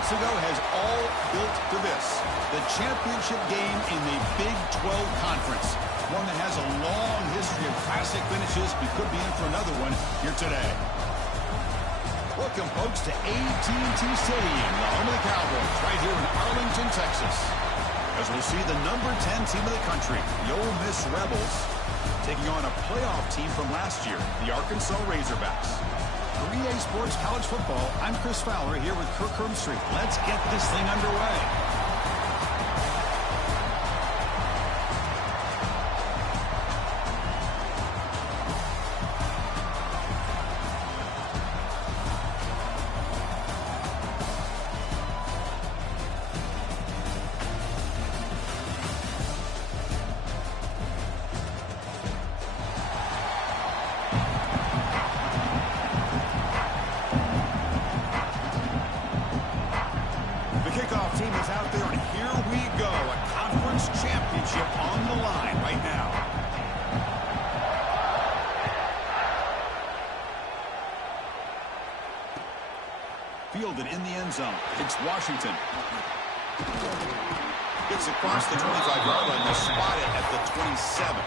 months ago has all built to this. The championship game in the Big 12 Conference. One that has a long history of classic finishes. We could be in for another one here today. Welcome, folks, to AT&T Stadium, the home of the Cowboys, right here in Arlington, Texas. As we'll see the number 10 team of the country, the Ole Miss Rebels, taking on a playoff team from last year, the Arkansas Razorbacks. For EA Sports College Football, I'm Chris Fowler here with Kirk Herbstreit. Let's get this thing underway. Team is out there, and here we go. A conference championship on the line right now. Fielded in the end zone. It's Washington. Gets across the 25-yard line. They'll spot it at the 27.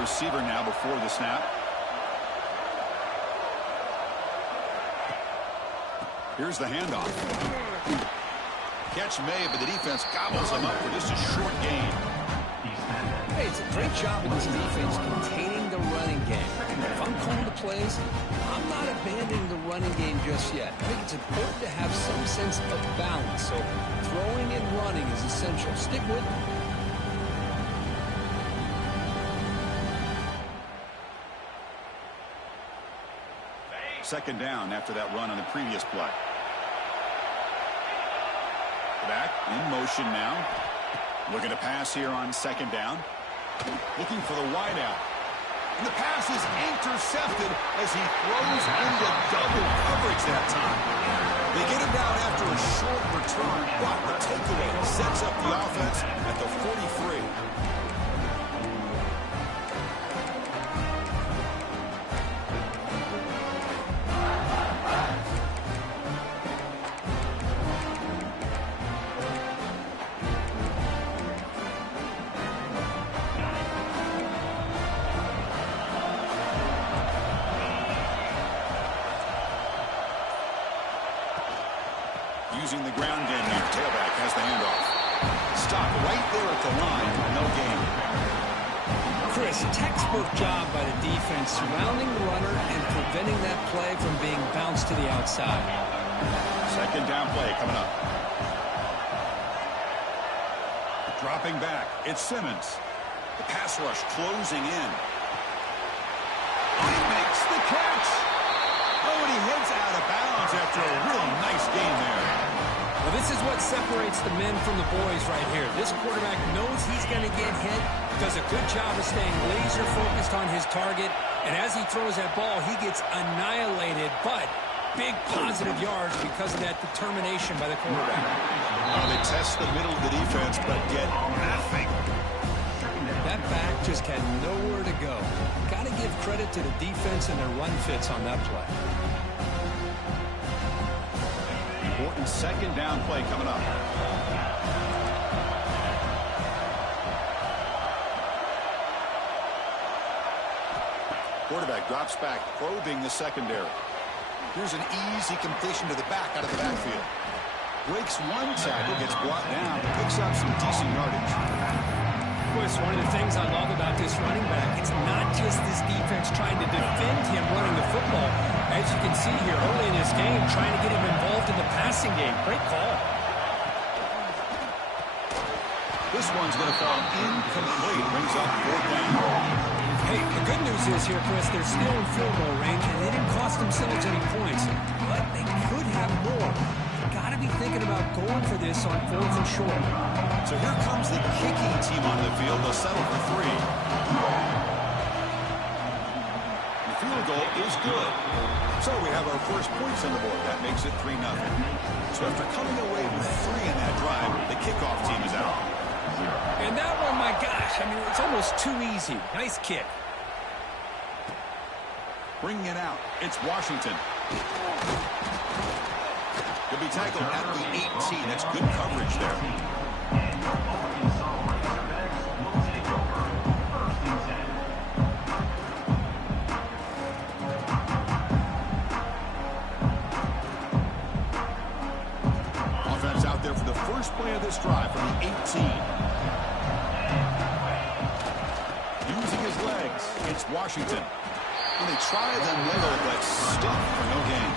Receiver now before the snap. Here's the handoff. Catch made, but the defense gobbles him up for just a short gain. Hey, it's a great job of this defense containing the running game. If I'm calling the plays, I'm not abandoning the running game just yet. I think it's important to have some sense of balance, so throwing and running is essential. Stick with me. Second down after that run on the previous play. Back in motion now. Looking to pass here on second down. Looking for the wideout. And the pass is intercepted as he throws into double coverage that time. They get him down after a short return, but the takeaway sets up the offense at the 43. Using the ground game here. Tailback has the handoff. Stop right there at the line. No gain. Chris, textbook job by the defense surrounding the runner and preventing that play from being bounced to the outside. Second down play coming up. Dropping back. It's Simmons. The pass rush closing in. He makes the catch. Oh, and he heads out of bounds after a real nice gain there. Well, this is what separates the men from the boys right here. This quarterback knows he's going to get hit, does a good job of staying laser focused on his target, and as he throws that ball, he gets annihilated, but big positive yards because of that determination by the quarterback. Well, they test the middle of the defense, but get nothing. That back just had nowhere to go. Got to give credit to the defense and their run fits on that play. Important second down play coming up. Quarterback drops back, probing the secondary. Here's an easy completion to the back out of the backfield. Breaks one tackle, gets brought down, picks up some decent yardage. Chris, one of the things I love about this running back, it's not just this defense trying to defend him running the football. As you can see here early in this game, trying to get him involved in the passing game. Great call. This one's going to fall incomplete. Brings up fourth down. Hey, the good news is here, Chris, they're still in field goal range, and they didn't cost themselves any points. But they could have more. Got to be thinking about going for this on fourth and short. So here comes the kicking team on the field. They'll settle for 3. field goal is good. So we have our first points on the board. That makes it 3-0. So after coming away with 3 in that drive, the kickoff team is out. And that one, my gosh, I mean, it's almost too easy. Nice kick. Bringing it out, it's Washington. He'll be tackled at the 18. That's good coverage there. Offense out there for the first play of this drive from the 18. Using his legs, it's Washington. When they try the middle, but stuck for no gain.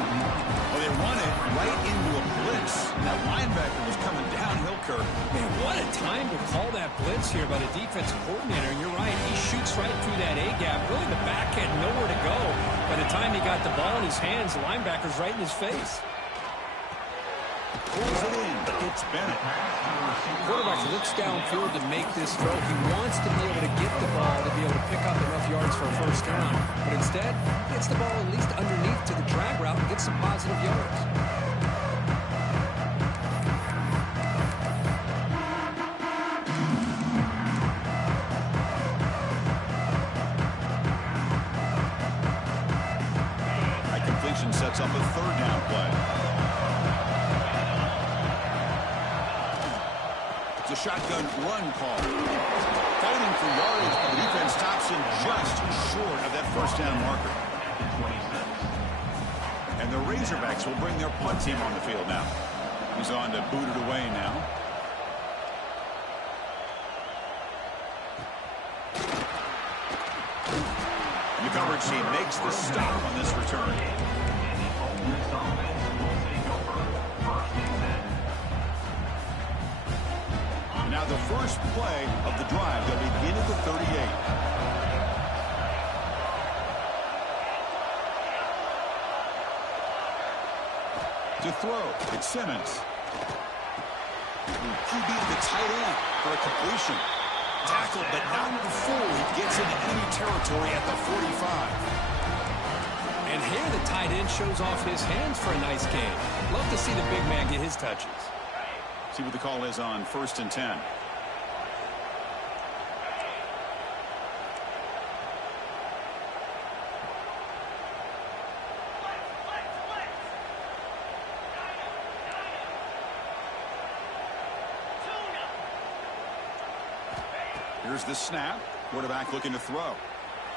Well, they run it right into a blitz. That linebacker was coming downhill, Kirk. Man, what a time to call that blitz here by the defensive coordinator. And you're right, he shoots right through that A-gap. Really, the back had nowhere to go. By the time he got the ball in his hands, the linebacker's right in his face. Pulls it in. It's Bennett. Quarterback looks downfield to make this throw. He wants to be able to get the ball to be able to pick up enough yards for a first down. But instead, gets the ball at least underneath to the drag route and gets some positive yards. That completion sets up a third down play. The shotgun run call. Fighting for yardage, but the defense stops him just short of that first down marker. And the Razorbacks will bring their punt team on the field now. He's on to boot it away now. The coverage team makes the stop on this return. Now the first play of the drive. They'll begin at the 38. To throw, it's Simmons. He beat the tight end for a completion. Tackled, but not before he gets into enemy territory at the 45. And here the tight end shows off his hands for a nice gain. Love to see the big man get his touches. See what the call is on 1st and 10. Here's the snap. Quarterback looking to throw.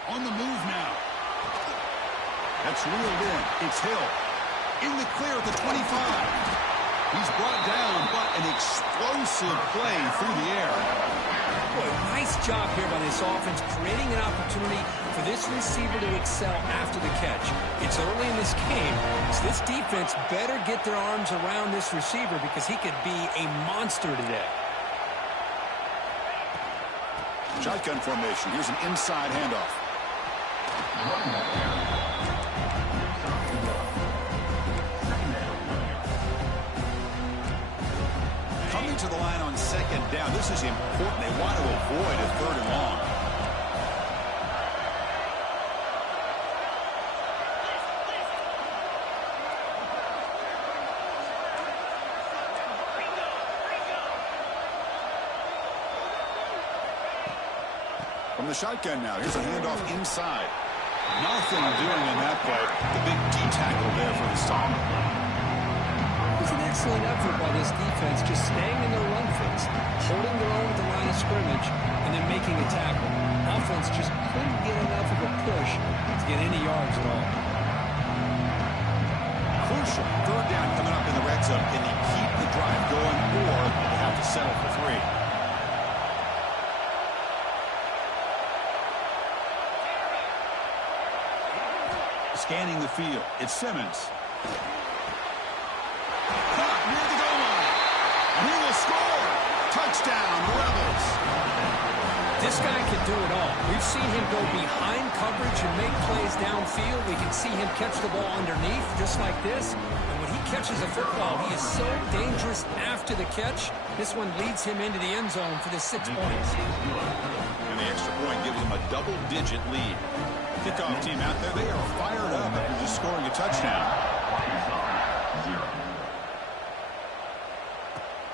On the move now. That's reeled in. It's Hill. In the clear at the 25. He's brought down, but an explosive play through the air. Boy, nice job here by this offense, creating an opportunity for this receiver to excel after the catch. It's early in this game, so this defense better get their arms around this receiver because he could be a monster today. Shotgun formation. Here's an inside handoff. Coming to the line on 2nd down. This is important. They want to avoid a 3rd and long. From the shotgun now. Here's a handoff inside. Nothing doing in that play. The big D tackle there for the stop. It was an excellent effort by this defense, just staying in their run fits, holding their own at the line of scrimmage, and then making a tackle. Offense just couldn't get enough of a push to get any yards at all. Crucial. 3rd down coming up in the red zone. Can he keep the drive going, or they have to settle for 3? Scanning the field. It's Simmons. Caught near the goal line. And he will score. Touchdown, Rebels. This guy can do it all. We've seen him go behind coverage and make plays downfield. We can see him catch the ball underneath just like this. And when he catches a football, he is so dangerous after the catch. This one leads him into the end zone for the 6 points. And the extra point gives him a double-digit lead. Kickoff team out there, they are fired up after just scoring a touchdown.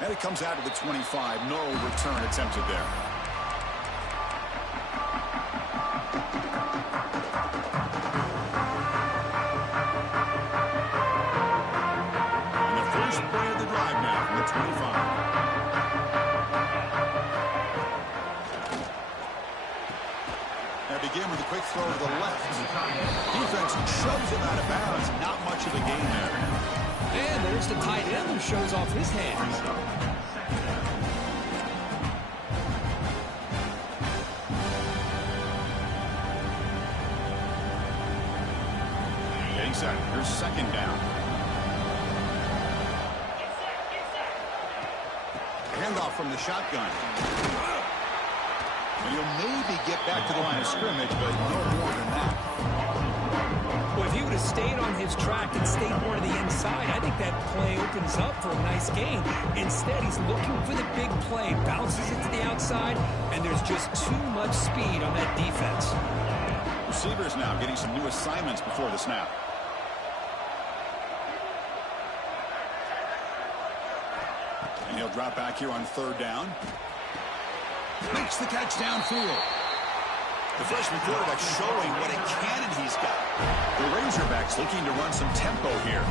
And it comes out to the 25. No return attempted there. And the first play of the drive now from the 25. Begin with a quick throw to the left. Defense shoves him out of bounds. Not much of a gain there. And there's the tight end who shows off his hands. Getting set. Here's second down. Handoff from the shotgun. And he'll maybe get back to the line of scrimmage, but no more than that. Well, if he would have stayed on his track and stayed more to the inside, I think that play opens up for a nice gain. Instead, he's looking for the big play, bounces it to the outside, and there's just too much speed on that defense. Receivers now getting some new assignments before the snap. And he'll drop back here on third down. Makes the catch downfield. The freshman quarterback showing what a cannon he's got. The Razorbacks looking to run some tempo here.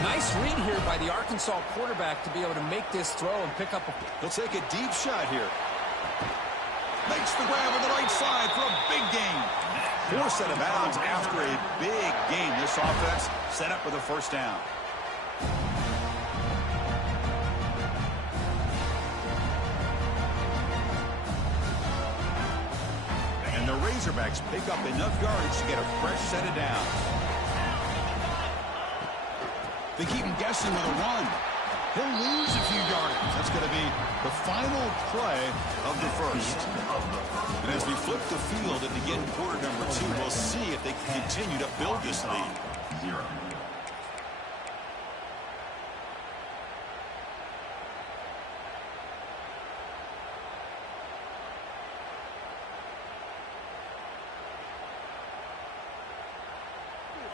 Nice read here by the Arkansas quarterback to be able to make this throw and pick up a... He'll take a deep shot here. Makes the grab on the right side for a big gain. 4 set of bounds after a big gain. This offense set up with a first down. The Razorbacks pick up enough yardage to get a fresh set of downs. They keep him guessing with a run. He'll lose a few yardage. That's going to be the final play of the first. And as we flip the field and begin quarter number 2, we'll see if they can continue to build this lead.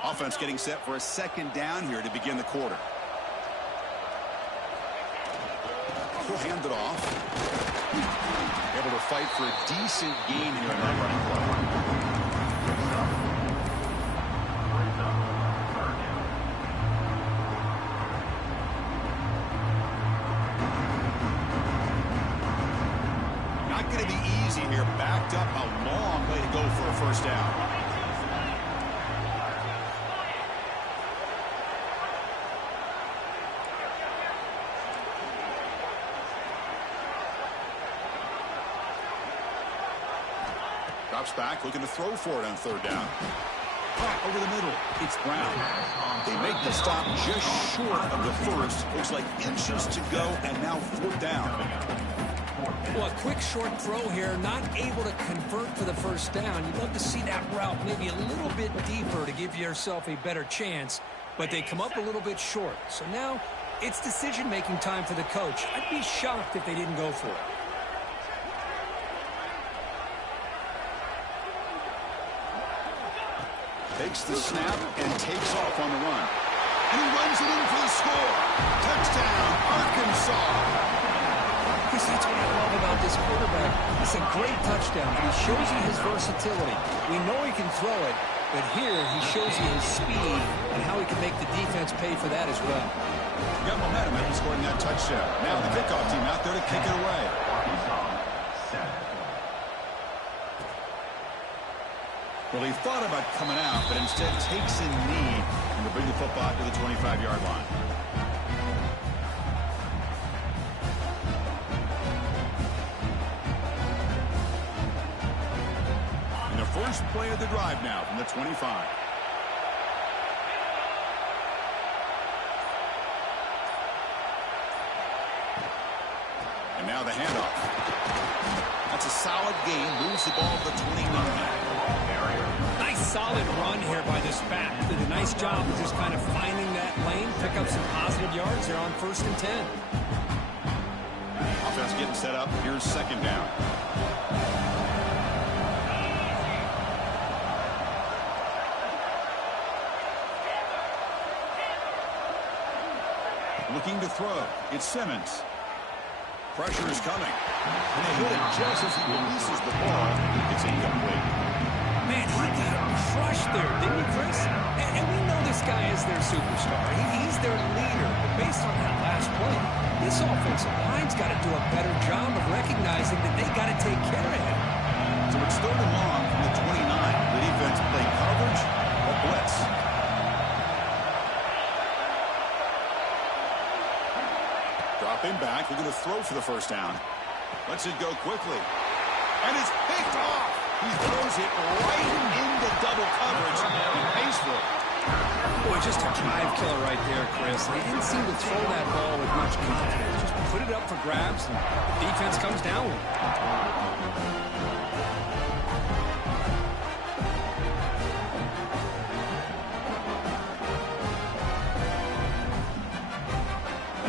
Offense getting set for a second down here to begin the quarter. He'll hand it off. Able to fight for a decent gain here in that running play. Not going to be easy here. Backed up, a long way to go for a first down. Drops back, looking to throw for it on third down. Over the middle, it's Brown. They make the stop just short of the first. Looks like inches to go, and now fourth down. Well, a quick short throw here, not able to convert for the first down. You'd love to see that route maybe a little bit deeper to give yourself a better chance, but they come up a little bit short. So now it's decision-making time for the coach. I'd be shocked if they didn't go for it. Takes the snap and takes off on the run. And he runs it in for the score. Touchdown, Arkansas. Because that's what I love about this quarterback. It's a great touchdown. He shows you his versatility. We know he can throw it, but here he shows you his speed and how he can make the defense pay for that as well. Got momentum after scoring that touchdown. Now the kickoff team out there to kick it away. Well, he thought about coming out, but instead takes a knee and to bring the football to the 25-yard line. And the first play of the drive now from the 25. And now the handoff. That's a solid gain. Moves the ball to the 29. Nice solid run here by this back. Did a nice job of just kind of finding that lane, pick up some positive yards there on 1st and 10. Offense getting set up. Here's second down. Looking to throw. It's Simmons. Pressure is coming. And they hit it just as he releases the ball. It's incomplete. Man, he got crushed there, didn't he, Chris? And we know this guy is their superstar. He's their leader. But based on that last play, this offensive line's got to do a better job of recognizing that they got to take care of him. So it's 3rd and long from the 29. The defense played coverage or blitz. Dropping back. They're going to throw for the first down. Lets it go quickly. And it's picked off. He throws it right into double coverage and pays for it. Boy, just a drive killer right there, Chris. They didn't seem to throw that ball with much confidence. Just put it up for grabs, and the defense comes down with it.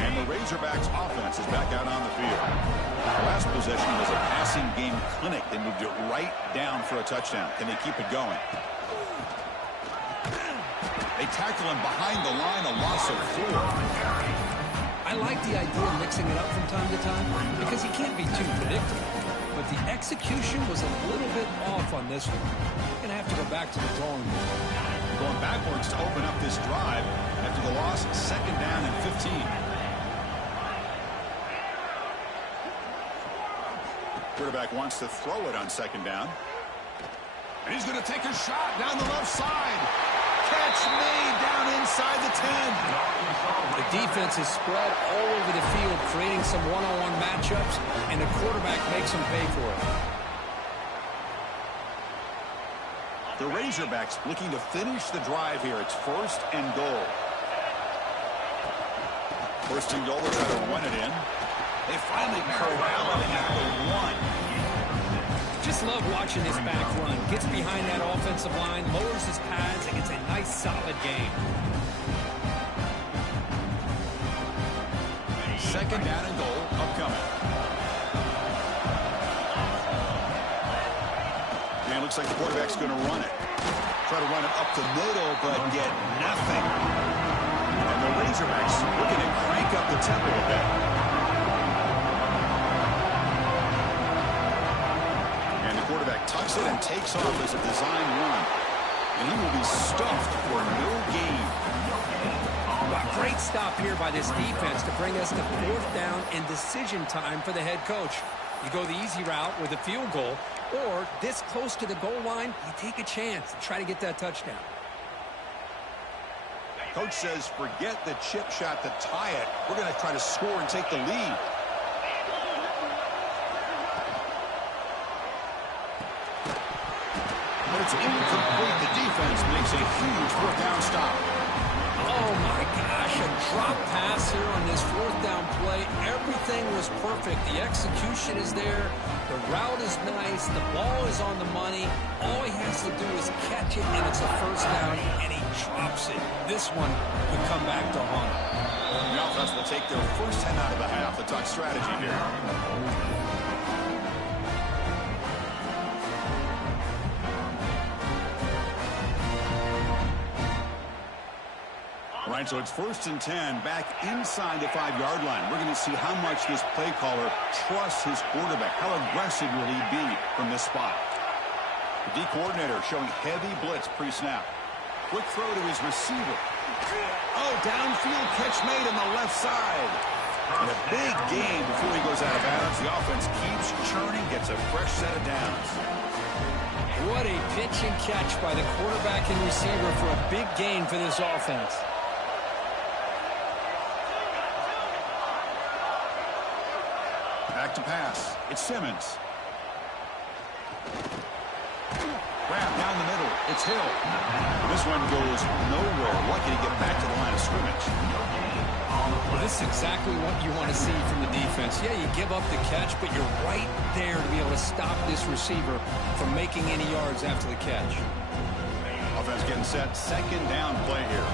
And the Razorbacks offense is back out on the field. The last possession was a passing game clinic. They moved it right down for a touchdown. Can they keep it going? They tackle him behind the line, a loss of 4. I like the idea of mixing it up from time to time because he can't be too predictable. But the execution was a little bit off on this one. Going to have to go back to the drawing board. Going backwards to open up this drive after the loss, 2nd down and 15. Quarterback wants to throw it on 2nd down. And he's going to take a shot down the left side. Catch made down inside the 10. The defense is spread all over the field, creating some one-on-one matchups, and the quarterback makes them pay for it. The Razorbacks looking to finish the drive here. It's 1st and goal. 1st and goal, they're trying to run it in. They finally corral it at the 1. Just love watching this back run. Gets behind that offensive line, lowers his pads, and gets a nice, solid game. 2nd down and goal, upcoming. And it looks like the quarterback's going to run it. Try to run it up the middle, but get nothing. And the Razorbacks looking to crank up the tempo a bit. Quarterback tucks it and takes off as a design run. And he will be stuffed for no gain. A great stop here by this defense to bring us to 4th down and decision time for the head coach. You go the easy route with a field goal, or this close to the goal line, you take a chance and try to get that touchdown. Coach says, forget the chip shot to tie it. We're going to try to score and take the lead. But it's incomplete. The defense makes a huge 4th down stop. Oh, my gosh, a drop pass here on this 4th down play. Everything was perfect. The execution is there. The route is nice. The ball is on the money. All he has to do is catch it, and it's a 1st down, and he drops it. This one could come back to haunt him. The offense will take their first 10 out of the half. The talk strategy here. All right, so it's 1st and 10, back inside the 5-yard line. We're going to see how much this play caller trusts his quarterback. How aggressive will he be from this spot? The D coordinator showing heavy blitz pre-snap. Quick throw to his receiver. Oh, downfield catch made on the left side. And a big gain before he goes out of bounds. The offense keeps churning, gets a fresh set of downs. What a pitch and catch by the quarterback and receiver for a big gain for this offense. Back to pass. It's Simmons. Grab down the middle. It's Hill. This one goes nowhere. Lucky to get back to the line of scrimmage. Well, this is exactly what you want to see from the defense. Yeah, you give up the catch, but you're right there to be able to stop this receiver from making any yards after the catch. Offense getting set. 2nd down play here.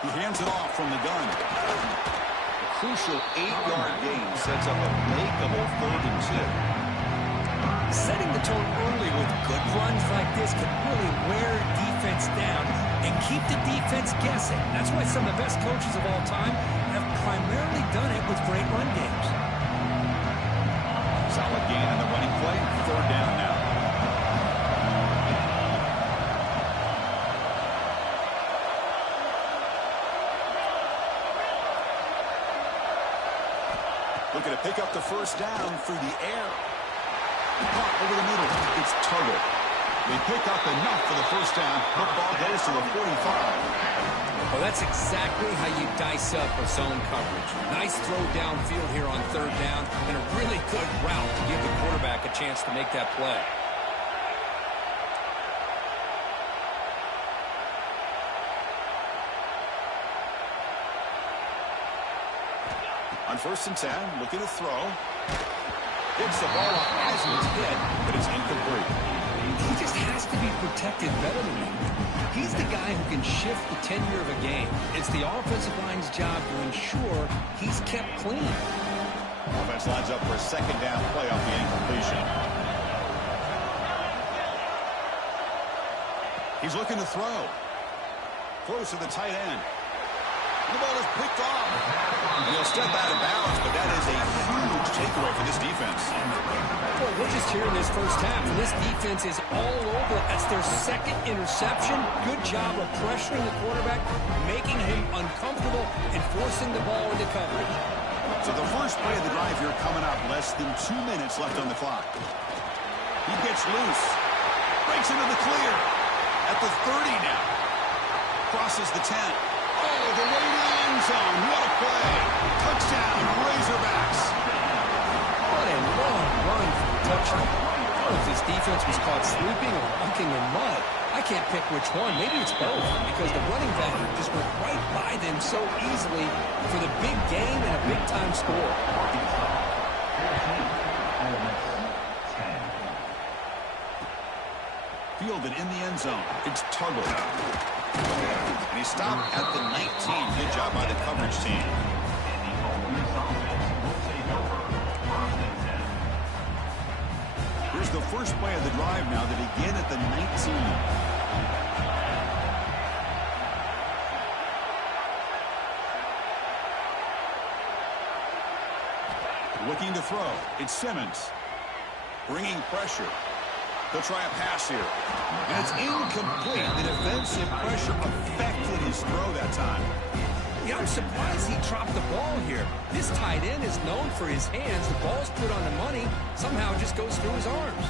He hands it off from the gun. A crucial 8-yard gain sets up a makeable 3rd and 2. Setting the tone early with good runs like this can really wear defense down and keep the defense guessing. That's why some of the best coaches of all time have primarily done it with great run games. Solid gain on the running play. Third down now. Looking to pick up the first down through the air. Caught over the middle. It's Tuttle. They pick up enough for the first down. Football goes to the 45. Well, that's exactly how you dice up a zone coverage. Nice throw downfield here on third down, and a really good route to give the quarterback a chance to make that play. On 1st and 10, looking to throw. Hits the ball up as it's hit, but it's incomplete. He just has to be protected better than that. He's the guy who can shift the tenure of a game. It's the offensive line's job to ensure he's kept clean. Offense lines up for a second down play off the incompletion. He's looking to throw. Throws to the tight end. The ball is picked off. He'll step out of bounds, but that is a huge takeaway for this defense. Well, we're just here in this first half, and this defense is all over. That's their second interception. Good job of pressuring the quarterback, making him uncomfortable, and forcing the ball into coverage. So the first play of the drive here coming up, less than 2 minutes left on the clock. He gets loose. Breaks into the clear. At the 30 now. Crosses the 10. Oh, the way to the end zone. What a play. Touchdown, Razorbacks. What a long run for the touchdown. I don't know if this defense was caught sleeping or walking in mud. I can't pick which one. Maybe it's both, because the running back just went right by them so easily for the big game and a big-time score. Fielded in the end zone. It's Tuttle. And he stopped at the 19. Good job by the coverage team. Here's the first play of the drive now to begin at the 19. Looking to throw. It's Simmons. Bringing pressure. He'll try a pass here. And it's incomplete. The defensive pressure affected his throw that time. Yeah, I'm surprised he dropped the ball here. This tight end is known for his hands. The ball's put on the money. Somehow it just goes through his arms.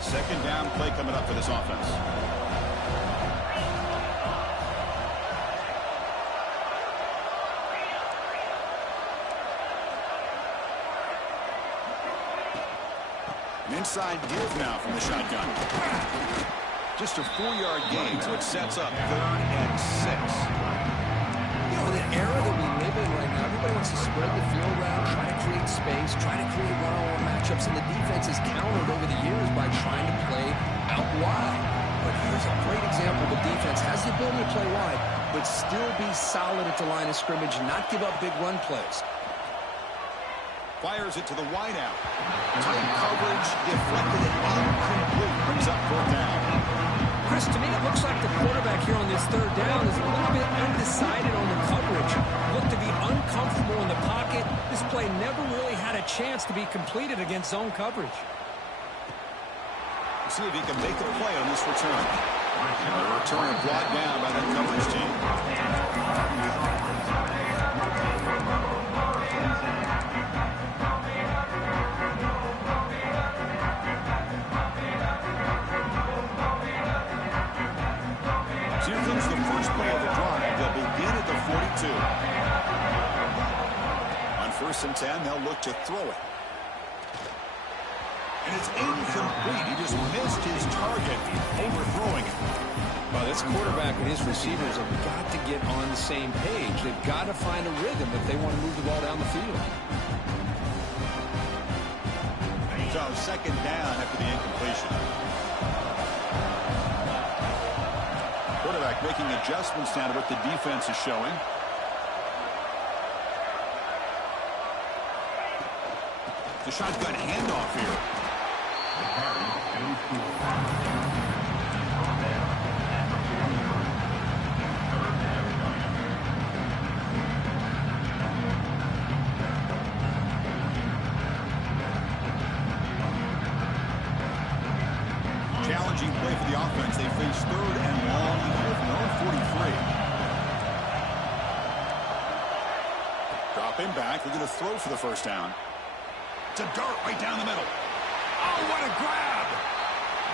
Second down play coming up for this offense. An inside give now from the shotgun. Just a 4-yard gain, so it sets up 3rd and 6. You know, in an era that we live in right now, everybody wants to spread the field around, try to create space, try to create one-on-one matchups, and the defense has countered over the years by trying to play out wide. But here's a great example. The defense has the ability to play wide, but still be solid at the line of scrimmage, not give up big run plays. Fires it to the wideout. Tight coverage, deflected and incomplete. Brings up 4th down. Chris, to me, it looks like the quarterback here on this 3rd down is a little bit undecided on the coverage. Looked to be uncomfortable in the pocket. This play never really had a chance to be completed against zone coverage. See if he can make a play on this return. The return brought down by the coverage team. Here comes the first play of the drive. They'll begin at the 42. On 1st and 10, they'll look to throw it. And it's incomplete. He just missed his target, overthrowing it. Well, this quarterback and his receivers have got to get on the same page. They've got to find a rhythm if they want to move the ball down the field. So, second down after the incompletion. Quarterback making adjustments now to what the defense is showing. The shotgun handoff here. Challenging play for the offense. They face third and long here from their own 43. Drop him back. They're going to throw for the first down. It's a dart right down the middle. Oh, what a grab!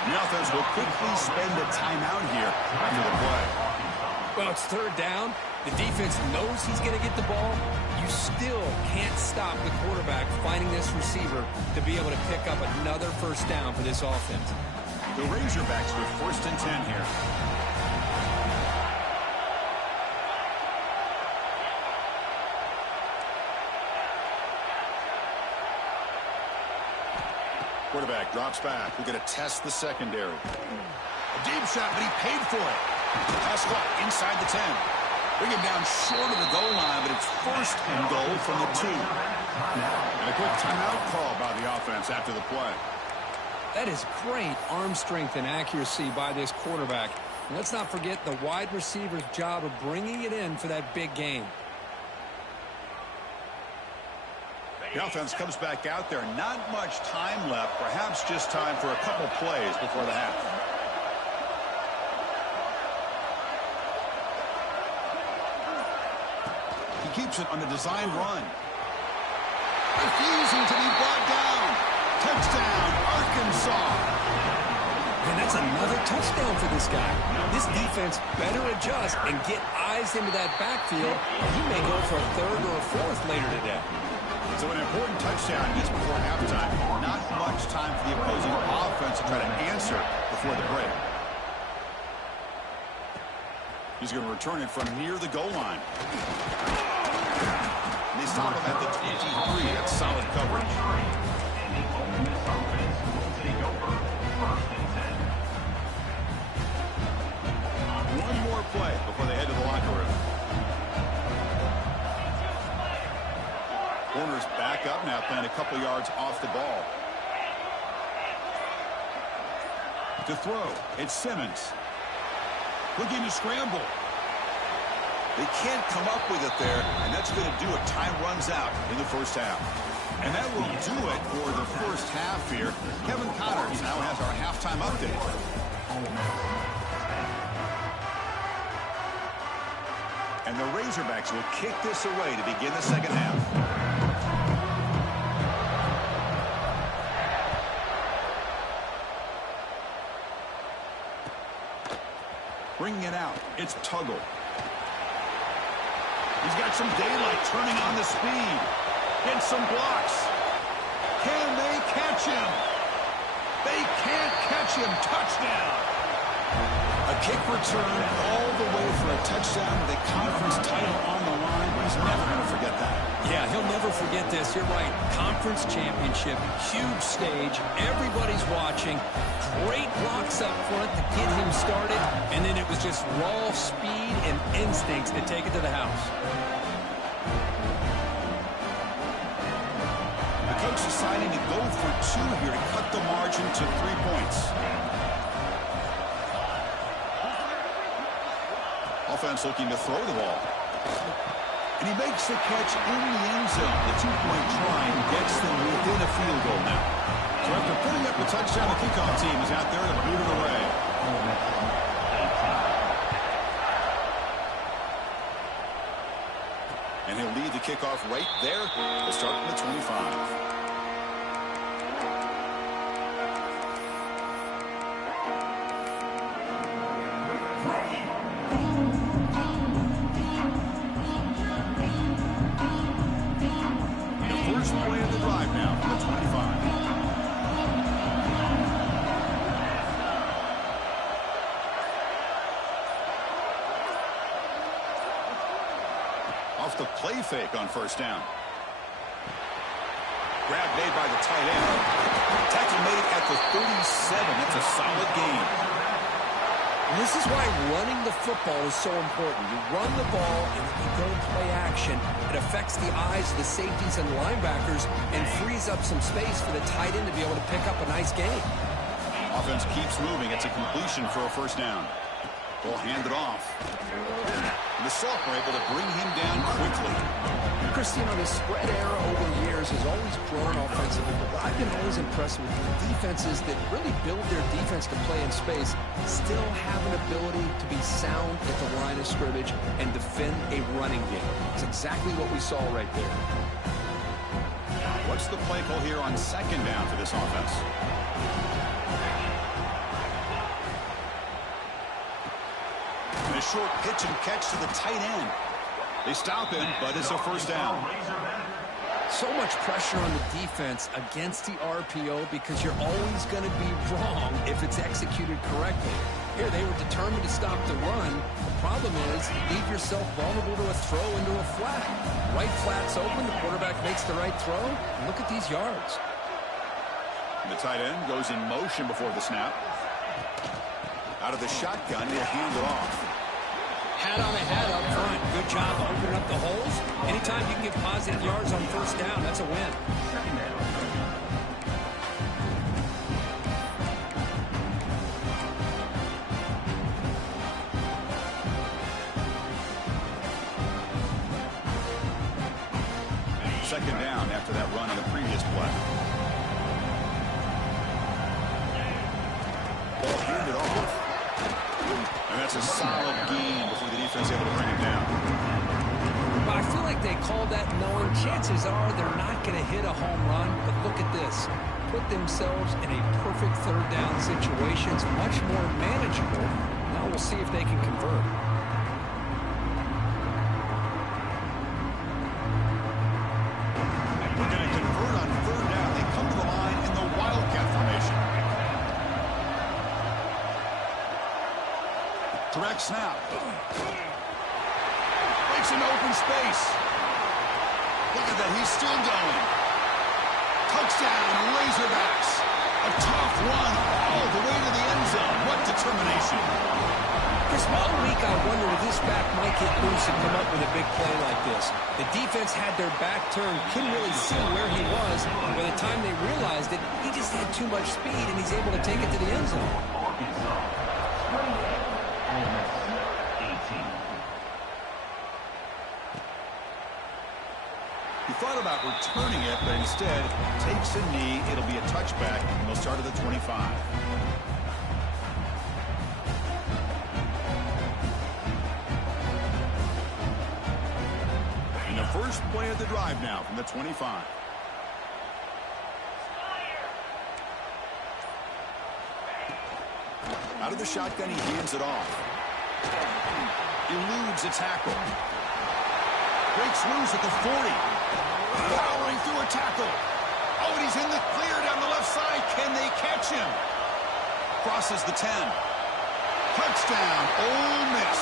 The offense will quickly spend a timeout here after the play. Well, it's third down. The defense knows he's going to get the ball. You still can't stop the quarterback finding this receiver to be able to pick up another first down for this offense. The Razorbacks with first and 10 here. Quarterback drops back. We're going to test the secondary. A deep shot, but he paid for it. Pass caught inside the 10. Bring him down short of the goal line, but it's first and goal from the 2. And a quick timeout call by the offense after the play. That is great arm strength and accuracy by this quarterback. And let's not forget the wide receiver's job of bringing it in for that big game. The offense comes back out there. Not much time left. Perhaps just time for a couple plays before the half. He keeps it on the design run. Refusing to be brought down. Touchdown, Arkansas. And that's another touchdown for this guy. This defense better adjust and get eyes into that backfield. He may go for a third or a fourth later today. So an important touchdown just before halftime. Not much time for the opposing offense to try to answer before the break. He's going to return it from near the goal line. And they stop him at the 23. That's solid coverage. One more play before they head to the locker room. Corner's back up now, playing a couple yards off the ball. To throw, it's Simmons. Looking to scramble. They can't come up with it there, and that's going to do it. Time runs out in the first half. And that will do it for the first half here. Kevin Connors now has our halftime update. And the Razorbacks will kick this away to begin the second half. Bringing it out, it's Tuggle. He's got some daylight, turning on the speed. Gets some blocks. Can they catch him? They can't catch him. Touchdown. A kick return all the way for a touchdown with a conference title on the line. He's never going to forget that. Yeah, he'll never forget this. You're right. Conference championship, huge stage. Everybody's watching. Great blocks up front to get him started. And then it was just raw speed and instincts to take it to the house. The coach deciding to go for 2 here to cut the margin to 3 points. Offense looking to throw the ball. And he makes the catch in the end zone. The 2-point try gets them within a field goal now. So after putting up a touchdown, the kickoff team is out there to boot it away. And he'll lead the kickoff right there to start from the 25. The play fake on first down. Grab made by the tight end. Tackle made at the 37. That's a solid gain. And this is why running the football is so important. You run the ball and you go play action. it affects the eyes of the safeties and linebackers and frees up some space for the tight end to be able to pick up a nice gain. Offense keeps moving. It's a completion for a first down. They'll hand it off. And the Soft are able to bring him down quickly. Christian, the spread era over the years has always grown offensively, but I've been always impressed with the defenses that really build their defense to play in space, still have an ability to be sound at the line of scrimmage and defend a running game. It's exactly what we saw right there. What's the play call here on second down for this offense? And a short pitch and catch to the tight end. They stop him, but it's a first down. So much pressure on the defense against the RPO because you're always going to be wrong if it's executed correctly. Here, they were determined to stop the run. The problem is you leave yourself vulnerable to a throw into a flat. Right flat's open. The quarterback makes the right throw. And look at these yards. And the tight end goes in motion before the snap. Out of the shotgun, he'll hand it off. Hat on the head up front. Good job opening up the holes. Anytime you can get positive yards on first down, that's a win. Second down after that run on the previous play. Ball handed off. And that's a solid gain before the defense able to bring it down. But I feel like they called that knowing chances are they're not going to hit a home run. But look at this. Put themselves in a perfect third down situation. It's much more manageable. Now we'll see if they can convert. We're going to convert on third down. They come to the line in the Wildcat formation. Direct snap. Makes an open space. Look at that. He's still going. Touchdown, Razorbacks. A tough run all the way to the end zone. What determination. Chris, all week I wondered if this back might get loose and come up with a big play like this. The defense had their back turned, couldn't really see where he was. By the time they realized it, he just had too much speed, and he's able to take it to the end zone. He thought about returning it, but instead takes a knee. It'll be a touchback, and they'll start at the 25. And the first play of the drive now from the 25. Out of the shotgun, he hands it off. Eludes a tackle. Breaks loose at the 40. Powering through a tackle. Oh, and he's in the clear down the left side. Can they catch him? Crosses the 10. Touchdown, Ole Miss.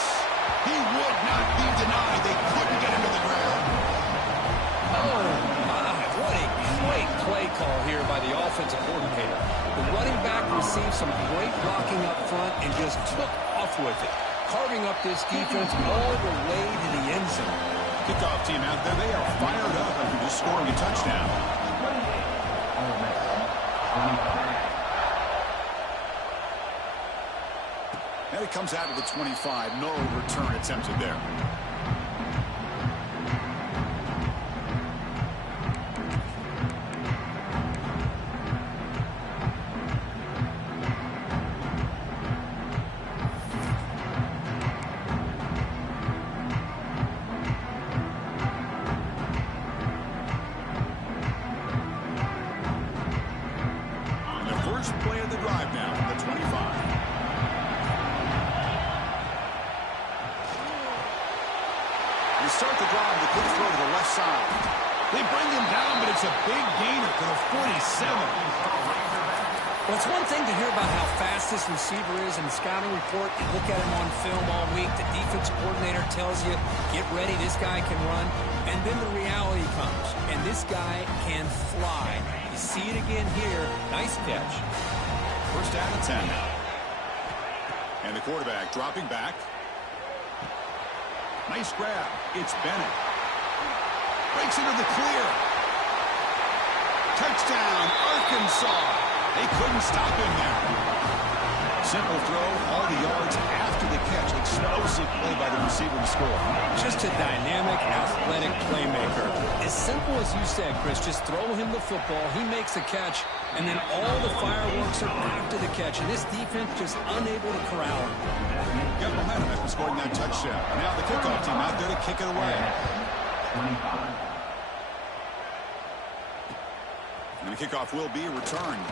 He would not be denied. They couldn't get him to the ground. Oh, my. What a great play call here by the offensive coordinator. The running back received some great blocking up front and just took off with it, carving up this defense all the way to the end zone. Kickoff team out there. They are fired up after just scoring a touchdown. And it comes out of the 25. No return attempted there. Play of the drive now from the 25. You start the drive with a quick throw to the left side. They bring him down, but it's a big gainer for the 47. Well, it's one thing to hear about how fast this receiver is in the scouting report. You look at him on film all week. The defense coordinator tells you, get ready, this guy can run. And then the reality comes, and this guy can fly. You see it again here. Nice catch. First down and 10 now. And the quarterback dropping back. Nice grab. It's Bennett. breaks into the clear. Touchdown, Arkansas. They couldn't stop him there. Simple throw, all the yards after the catch. Explosive play by the receiver to score. Just a dynamic, athletic playmaker. As simple as you said, Chris, just throw him the football, he makes a catch, and then all the fireworks are after the catch. And this defense just unable to corral him. Got momentum after scoring that touchdown. Now the kickoff team out there to kick it away. And the kickoff will be returned.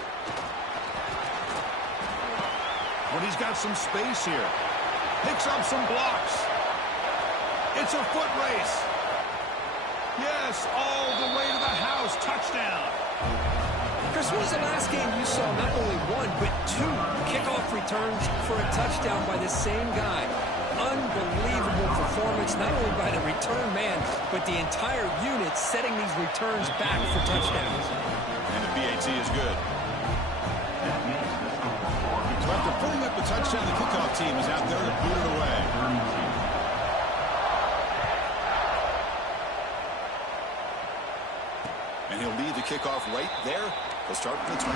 But he's got some space here. Picks up some blocks. It's a foot race. Yes, all the way to the house. Touchdown. Chris, when was the last game you saw not only one, but two kickoff returns for a touchdown by the same guy? Unbelievable performance, not only by the return man, but the entire unit setting these returns back for touchdowns. And the BAT is good. So after putting up the touchdown, the kickoff team is out there to boot it away. And he'll lead the kickoff right there. He'll start at the 25.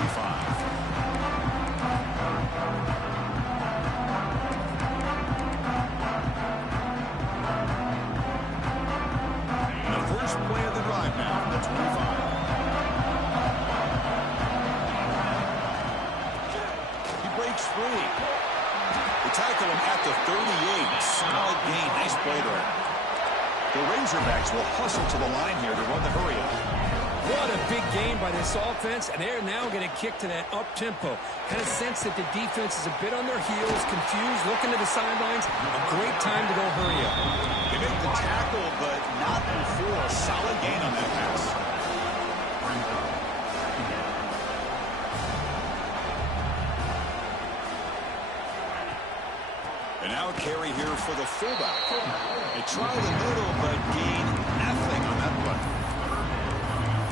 And the first play of the drive now from the 25. Breaks free. They tackle him at the 38. Solid gain. Nice play there. The Razorbacks will hustle to the line here to run the hurry up. What a big gain by this offense, and they're now going to kick to that up-tempo. Kind of sense that the defense is a bit on their heels, confused, looking to the sidelines. A great time to go hurry up. They make the tackle, but not before. Solid gain on that pass. And now a carry here for the fullback. They try the middle, but gain nothing on that play.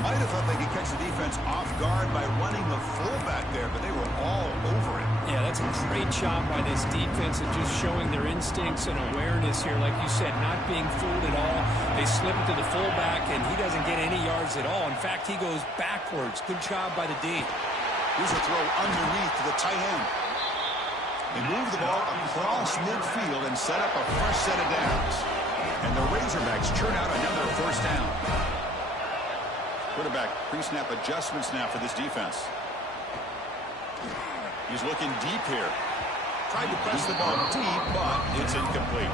Might have thought they could catch the defense off guard by running the fullback there, but they were all over it. Yeah, that's a great job by this defense of just showing their instincts and awareness here. Like you said, not being fooled at all. They slip it to the fullback, and he doesn't get any yards at all. In fact, he goes backwards. Good job by the D. Here's a throw underneath to the tight end. They move the ball across midfield and set up a fresh set of downs. And the Razorbacks churn out another first down. Quarterback pre-snap adjustments now for this defense. He's looking deep here. Tried to press the ball deep, but it's incomplete.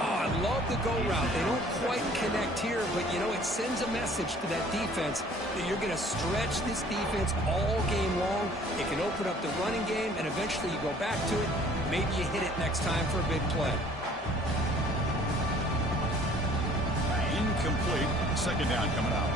Oh, I love the go route. They don't quite connect here, but, you know, it sends a message to that defense that you're going to stretch this defense all game long. It can open up the running game, and eventually you go back to it. Maybe you hit it next time for a big play. Incomplete. Second down coming up.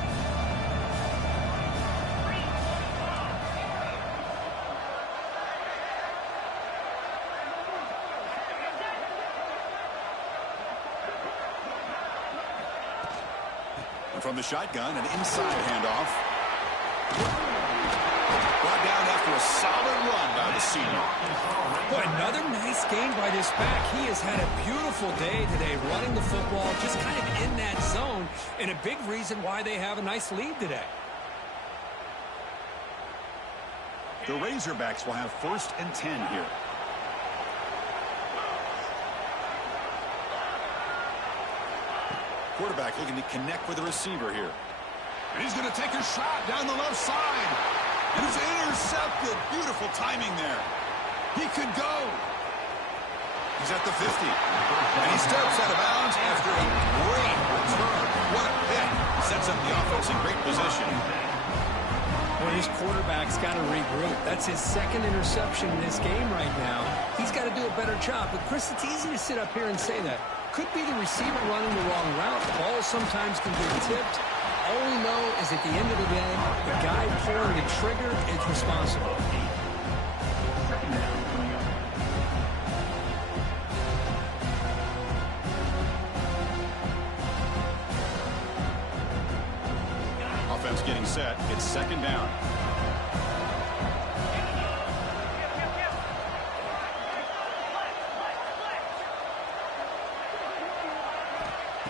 From the shotgun, an inside handoff. Brought down after a solid run by the senior. Boy, another nice game by this back. He has had a beautiful day today running the football, just kind of in that zone, and a big reason why they have a nice lead today. The Razorbacks will have 1st and 10 here. Quarterback looking to connect with the receiver here. And he's going to take a shot down the left side. And it's intercepted. Beautiful timing there. He could go. He's at the 50. And he steps out of bounds after a great return. What a pick. Sets up the offense in great position. Well, his quarterback's got to regroup. That's his 2nd interception in this game right now. He's got to do a better job. But, Chris, it's easy to sit up here and say that. Could be the receiver running the wrong route. The ball sometimes can get tipped. All we know is at the end of the day, the guy pulling the trigger is responsible. Offense getting set. It's 2nd down.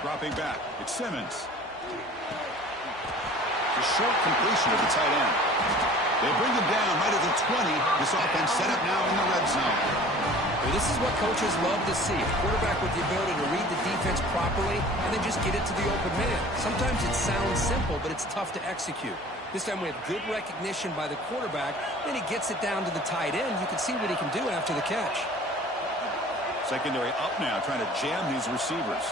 Dropping back. It's Simmons. A short completion to the tight end. They bring him down right at the 20. This offense set up now in the red zone. Well, this is what coaches love to see. A quarterback with the ability to read the defense properly and then just get it to the open man. Sometimes it sounds simple, but it's tough to execute. This time we have good recognition by the quarterback. Then he gets it down to the tight end. You can see what he can do after the catch. Secondary up now, trying to jam these receivers.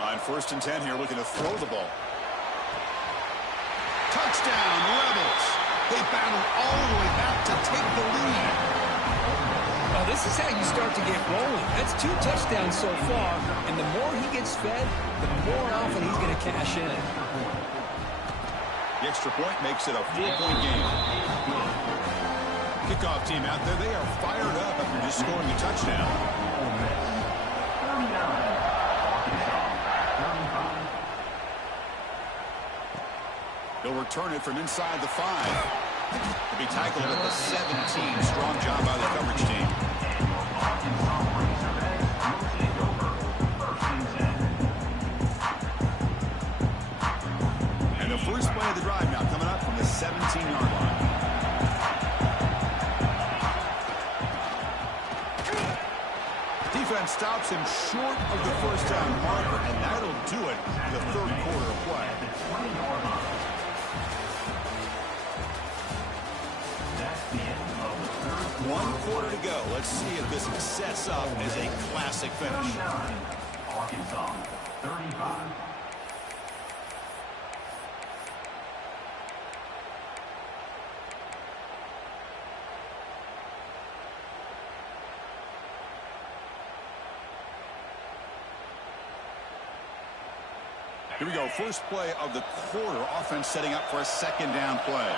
On 1st and 10 here, looking to throw the ball. Touchdown, Rebels. They battle all the way back to take the lead. Well, this is how you start to get rolling. That's 2 touchdowns so far, and the more he gets fed, the more often he's going to cash in. The extra point makes it a 4-point game. Kickoff team out there, they are fired up after just scoring a touchdown. They'll return it from inside the 5. To be tackled at the 17. Strong job by the coverage team. And the first play of the drive now coming up from the 17-yard line. Defense stops him short of the first down marker, and that'll do it in the 3rd quarter of play. One quarter to go. Let's see if this sets up as a classic finish. Arkansas, 35. Here we go. First play of the quarter. Offense setting up for a 2nd down play.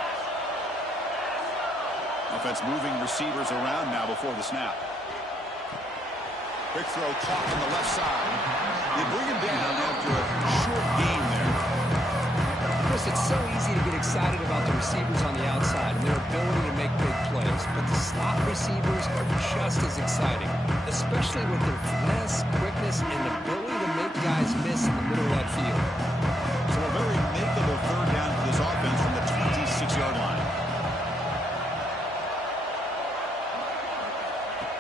Offense moving receivers around now before the snap. Quick throw caught on the left side. They bring him down after a short gain there. Chris, it's so easy to get excited about the receivers on the outside and their ability to make big plays, but the slot receivers are just as exciting, especially with their finesse, quickness, and ability to make guys miss in the middle of that field. So a very makeable 3rd down for this offense from the 26-yard line.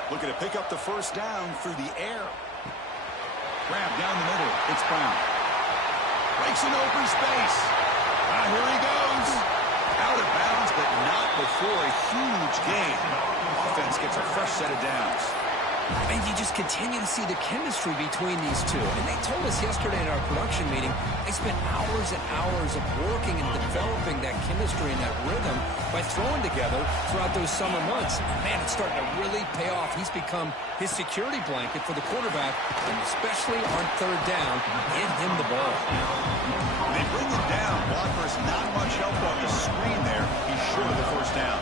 Looking to pick up the first down through the air. Grab down the middle. It's Brown. Breaks an open space. Here he goes. Out of bounds, but not before a huge gain. Offense gets a fresh set of downs. And you just continue to see the chemistry between these two. And they told us yesterday in our production meeting, they spent hours and hours of working and developing that chemistry and that rhythm by throwing together throughout those summer months. And man, it's starting to really pay off. He's become his security blanket for the quarterback, and especially on 3rd down, give him the ball. They bring him down. Blockers not much help on the screen there. He's short of the first down.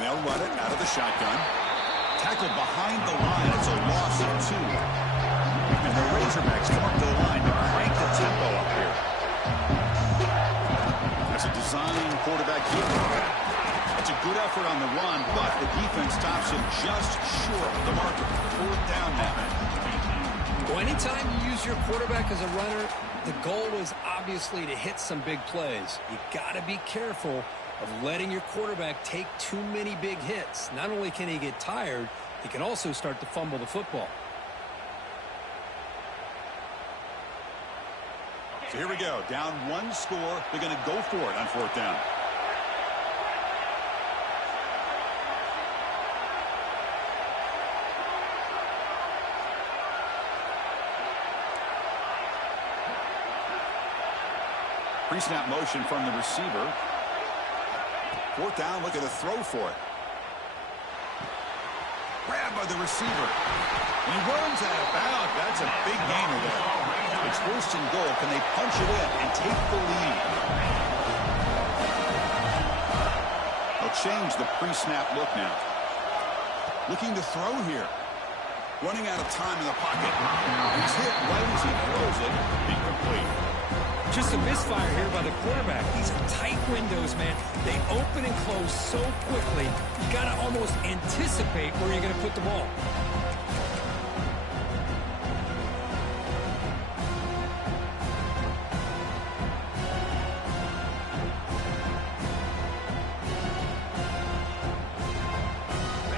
They'll run it out of the shotgun. Tackled behind the line. It's a loss of 2. And the Razorbacks come up to the line to crank the tempo up here. That's a design quarterback keeper. That's a good effort on the run, but the defense stops him just short of the marker. 4th down now. Well, anytime you use your quarterback as a runner, the goal is obviously to hit some big plays. You got to be careful of letting your quarterback take too many big hits. Not only can he get tired, he can also start to fumble the football. So here we go. Down 1 score. They're going to go for it on 4th down. Pre-snap motion from the receiver. 4th down, looking to throw for it. Grabbed by the receiver. He runs out of bounds. That's a big gainer there. It's 1st and goal. Can they punch it in and take the lead? They'll change the pre-snap look now. Looking to throw here. Running out of time in the pocket. He's hit right as he throws it. Incomplete. Just a misfire here by the quarterback. These are tight windows, man. They open and close so quickly. You got to almost anticipate where you're going to put the ball.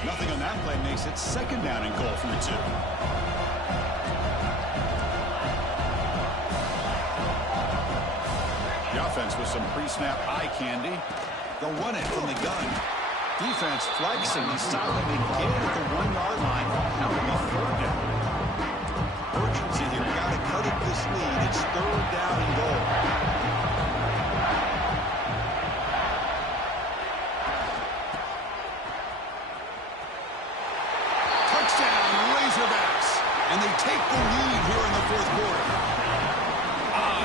Nothing on that play makes it second down and goal from the 2. The offense with some pre-snap eye candy. They'll run it from the gun. Defense flexing. He's silently get at the 1-yard line. Now it'll be 4th down. Urgency here. We got to cut up this lead. It's 3rd down and goal. Touchdown, Razorbacks. And they take the lead here in the 4th quarter.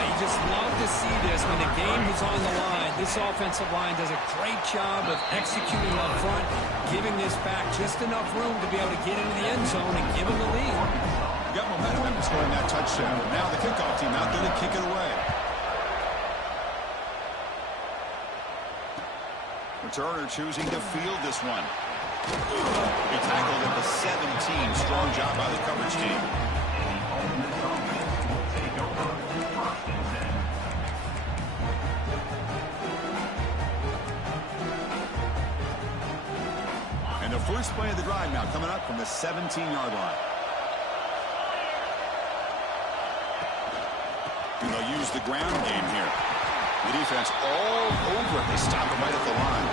You just love to see this when the game is on the line. This offensive line does a great job of executing up front, giving this back just enough room to be able to get into the end zone and give them the lead. You got momentum after scoring that touchdown. Now the kickoff team out there to kick it away. Returner choosing to field this one. He tackled at the 17. Strong job by the coverage team. And the first play of the drive now coming up from the 17-yard line. And they'll use the ground game here. The defense all over it. They stop it right at the line.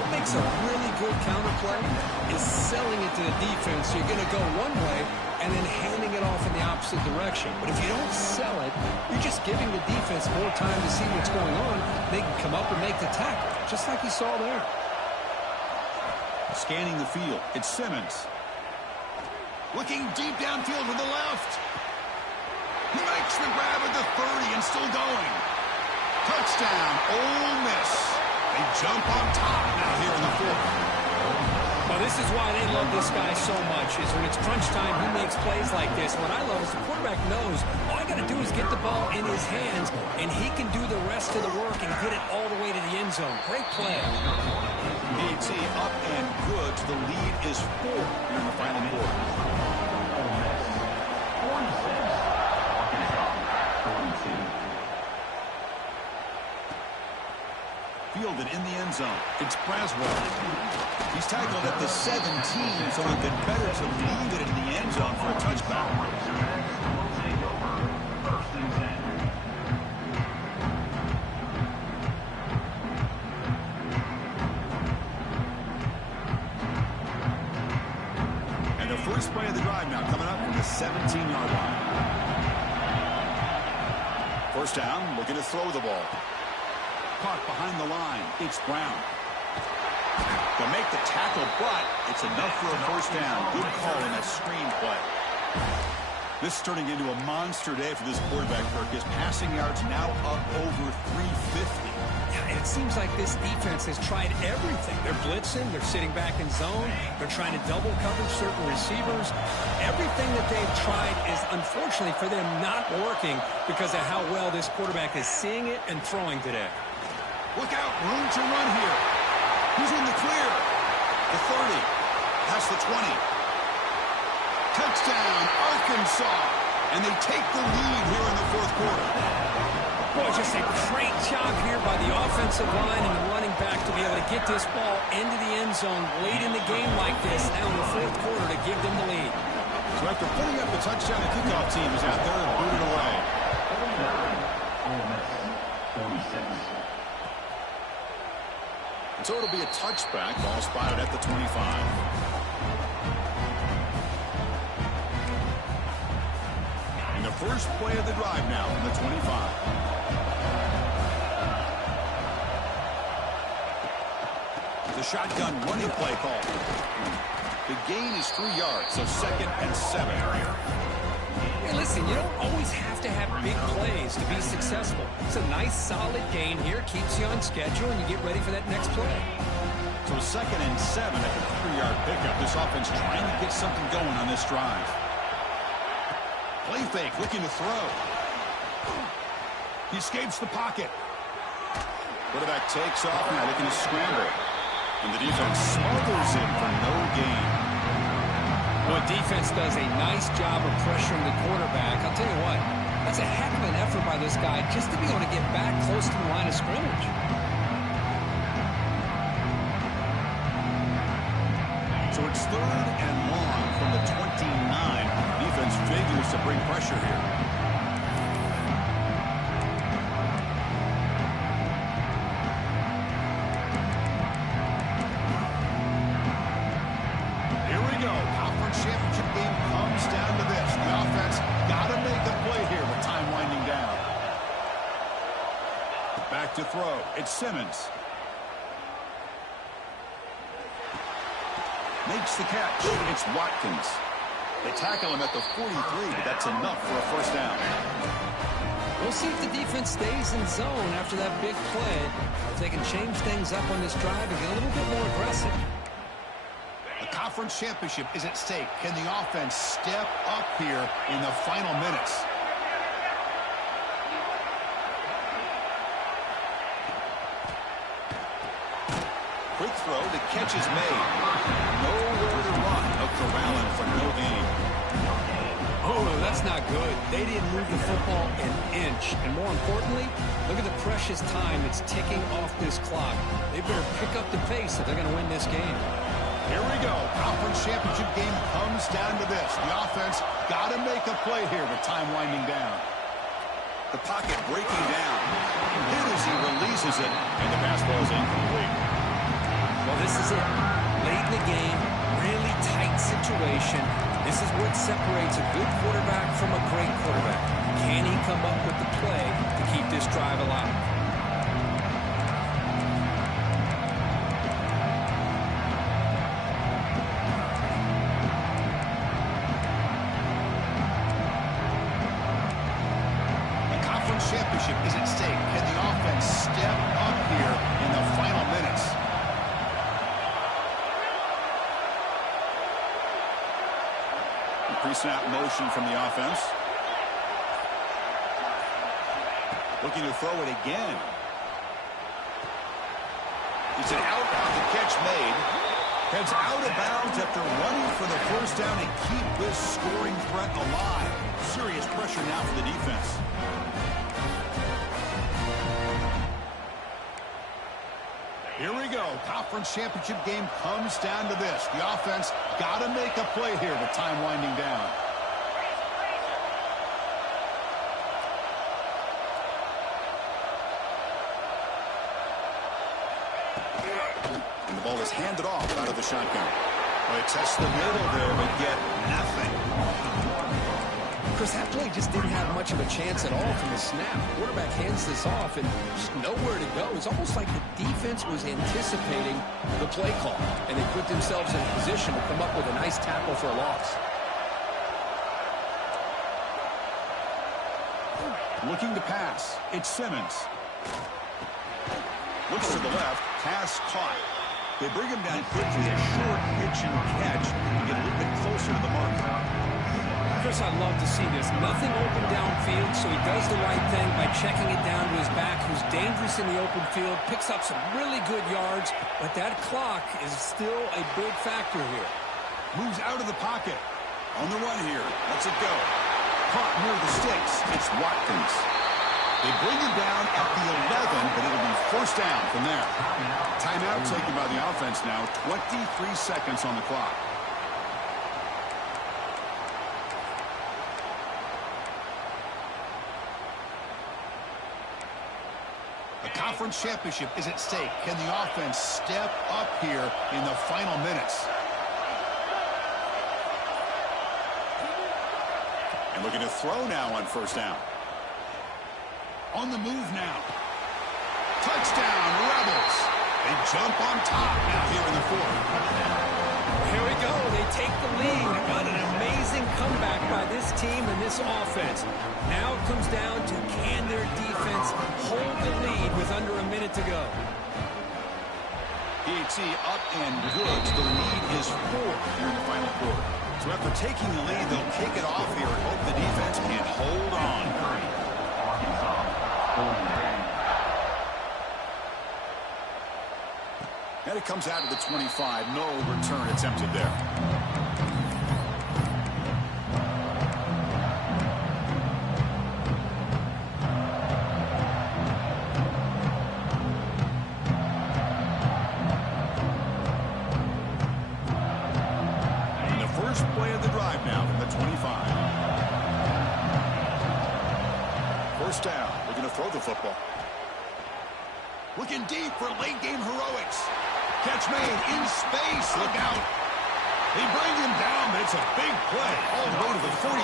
What makes a really good counter play is selling it to the defense. You're going to go one way and then handing it off in the opposite direction. But if you don't sell it, you're just giving the defense more time to see what's going on. They can come up and make the tackle, just like you saw there. Scanning the field, it's Simmons. Looking deep downfield to the left. He makes the grab at the 30 and still going. Touchdown, Ole Miss. They jump on top now here in the 4th. Well, this is why they love this guy so much, is when it's crunch time, he makes plays like this. What I love is the quarterback knows all I got to do is get the ball in his hands, and he can do the rest of the work and get it all the way to the end zone. Great play. BT up and good. The lead is 4 here in the final quarter. Fielded in the end zone. It's Braswell. He's tackled at the 17, so it'd been better to leave it in the end zone for a touchback. And the first play of the drive now coming up from the 17-yard line. First down, looking to throw the ball. Caught behind the line. It's Brown. They'll make the tackle, but it's enough for a first down. Good call in that screen play. This is turning into a monster day for this quarterback, Kirk. His passing yards now up over 350. Yeah, and it seems like this defense has tried everything. They're blitzing. They're sitting back in zone. They're trying to double cover certain receivers. Everything that they've tried is, unfortunately for them, not working because of how well this quarterback is seeing it and throwing today. Look out, room to run here. Who's in the clear? The 30, past the 20. Touchdown, Arkansas. And they take the lead here in the 4th quarter. Boy, just a great job here by the offensive line and the running back to be able to get this ball into the end zone late in the game like this, now in the 4th quarter to give them the lead. So after putting up the touchdown, the kickoff team is out there and booted away. So it'll be a touchback, ball spotted at the 25. And the first play of the drive now on the 25. The shotgun running play call. The gain is 3 yards, so 2nd and 7. Hey, listen, you don't always have to have big plays to be successful. It's a nice, solid gain here. Keeps you on schedule, and you get ready for that next play. So 2nd and 7 at the 3-yard pickup. This offense trying to get something going on this drive. Play fake, looking to throw. He escapes the pocket. Quarterback takes off now, looking to scramble. And the defense smothers him for no gain. Well, defense does a nice job of pressuring the quarterback. I'll tell you what, that's a heck of an effort by this guy just to be able to get back close to the line of scrimmage. So it's 3rd and long from the 29. Defense figures to bring pressure here. Here we go. Conference championship game comes down to this. The offense got to make a play here with time winding down. Back to throw. It's Simmons. Makes the catch. It's Watkins. They tackle him at the 43, but that's enough for a first down. We'll see if the defense stays in zone after that big play. If they can change things up on this drive and get a little bit more aggressive. A conference championship is at stake. Can the offense step up here in the final minutes? Quick throw. The catch is made. Nowhere to run. A corralling for no gain. Oh, that's not good. They didn't move the football an inch. And more importantly, look at the precious time it's ticking off this clock. They better pick up the pace if they're going to win this game. Here we go. Conference championship game comes down to this. The offense got to make a play here with time winding down. The pocket breaking down. Hit as he releases it, and the pass ball is incomplete. Well, this is it. Late in the game, really tight situation. This is what separates a good quarterback from a great quarterback. Can he come up with the play to keep this drive alive? The conference championship is at stake. Can the offense step up here in the final minutes? Pre-snap motion from the offense. Looking to throw it again. It's an outbound catch made. Heads out of bounds after running for the first down and keep this scoring threat alive. Serious pressure now for the defense. Here we go. Conference championship game comes down to this. The offense got to make a play here with time winding down. And the ball is handed off out of the shotgun. Well, they test the middle there, but get nothing. Chris, that play just didn't have much of a chance at all from the snap. The quarterback hands this off and just nowhere to go. It's almost like the defense was anticipating the play call, and they put themselves in a position to come up with a nice tackle for a loss. Looking to pass. It's Simmons. Looks to the left. Pass caught. They bring him down quickly. A short pitch and catch to get a little bit closer to the mark. Chris, I'd love to see this. Nothing open downfield, so he does the right thing by checking it down to his back, who's dangerous in the open field, picks up some really good yards, but that clock is still a big factor here. Moves out of the pocket. On the run here. Lets it go. Caught near the sticks. It's Watkins. They bring him down at the 11, but it'll be first down from there. Timeout taken by the offense now. 23 seconds on the clock. The conference championship is at stake. Can the offense step up here in the final minutes? And looking to throw now on first down. On the move now. Touchdown, Rebels. They jump on top now here in the fourth. Here we go. They take the lead. What an amazing comeback by this team and this offense. Now it comes down to can their defense hold the lead with under a minute to go. DHC up and good. The lead is 4 here in the final quarter. So after taking the lead, they'll kick it off here and hope the defense can hold on. And it comes out to the 25. No return attempted there. And the first play of the drive now from the 25. First down. We're going to throw the football. Looking deep for late game heroics. Catch made in space. Look out. They bring him down, but it's a big play all the way to the 43.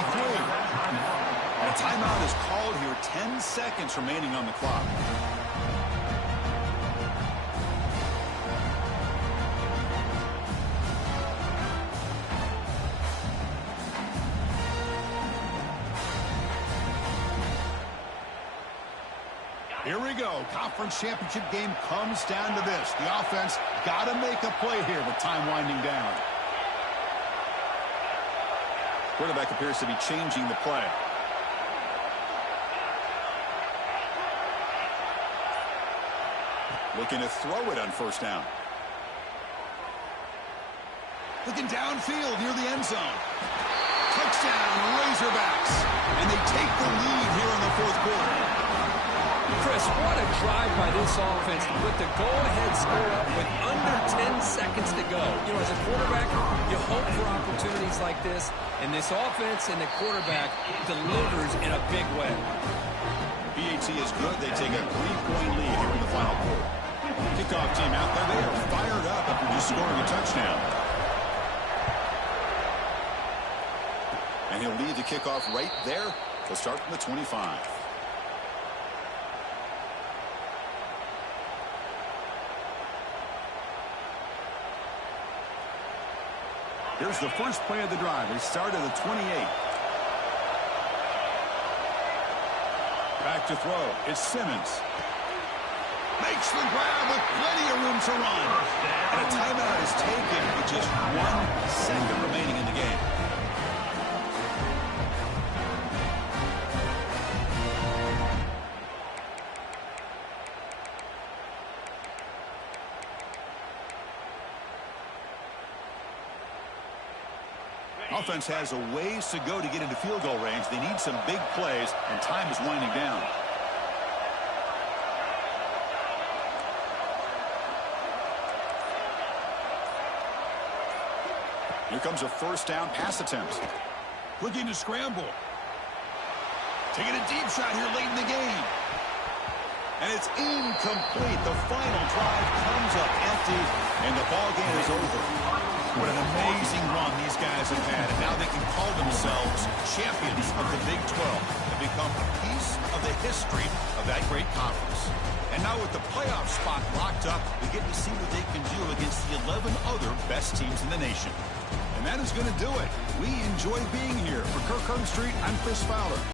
And a timeout is called here. 10 seconds remaining on the clock. Here we go. Conference championship game comes down to this. The offense got to make a play here with time winding down. Quarterback appears to be changing the play. Looking to throw it on first down. Looking downfield near the end zone. Touchdown, Razorbacks. And they take the lead here in the fourth quarter. Chris, what a drive by this offense to put the go-ahead score up with under 10 seconds to go. You know, as a quarterback, you hope for opportunities like this, and this offense and the quarterback delivers in a big way. BAT is good. They take a 3-point lead here in the final quarter. Kickoff team out there. They are fired up after just scoring a touchdown. And he'll lead the kickoff right there. He'll start from the 25. Here's the first play of the drive. They start at the 28. Back to throw. It's Simmons. Makes the grab with plenty of room to run. And a timeout is taken with just 1 second remaining in the game. Offense has a ways to go to get into field goal range. They need some big plays, and time is winding down. Here comes a first down pass attempt. Looking to scramble. Taking a deep shot here late in the game. And it's incomplete. The final drive comes up empty, and the ball game is over. What an amazing run these guys have had, and now they can call themselves champions of the Big 12 and become a piece of the history of that great conference. And now with the playoff spot locked up, we get to see what they can do against the 11 other best teams in the nation. And that is going to do it. We enjoy being here. For Kirk Street, I'm Chris Fowler.